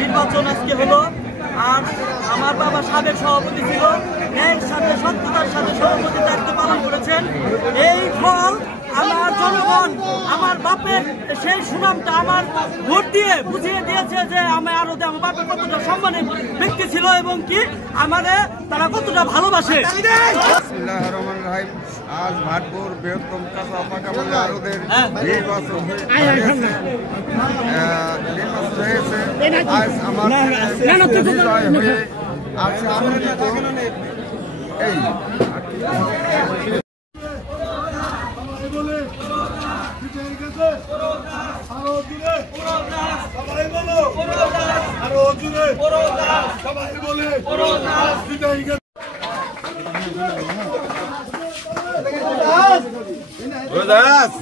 নির্বাচন আজকে হলো আর আমার বাবা সাবেক সভাপতি ছিল, ন্যায়ের সাথে সত্যতার সাথে সভাপতির দায়িত্ব পালন করেছেন। এই ফল আমার জনগণ আমার বাপের সেই সুনামটা আমার ভোট দিয়ে বুঝিয়ে দিয়েছে যে আমি আরো আমার বাপের কতটা সম্মানের ব্যক্তি ছিল এবং কি আমাদের তারা কতটা ভালোবাসে। আজ ভাটপুর বৃহত্তম কাঁচা পাকা বাংলা আরোদের নির্বাচন হয়েছে। আজ আমার বিজয় হয়ে আজকে আনন্দিত। এই রোদাস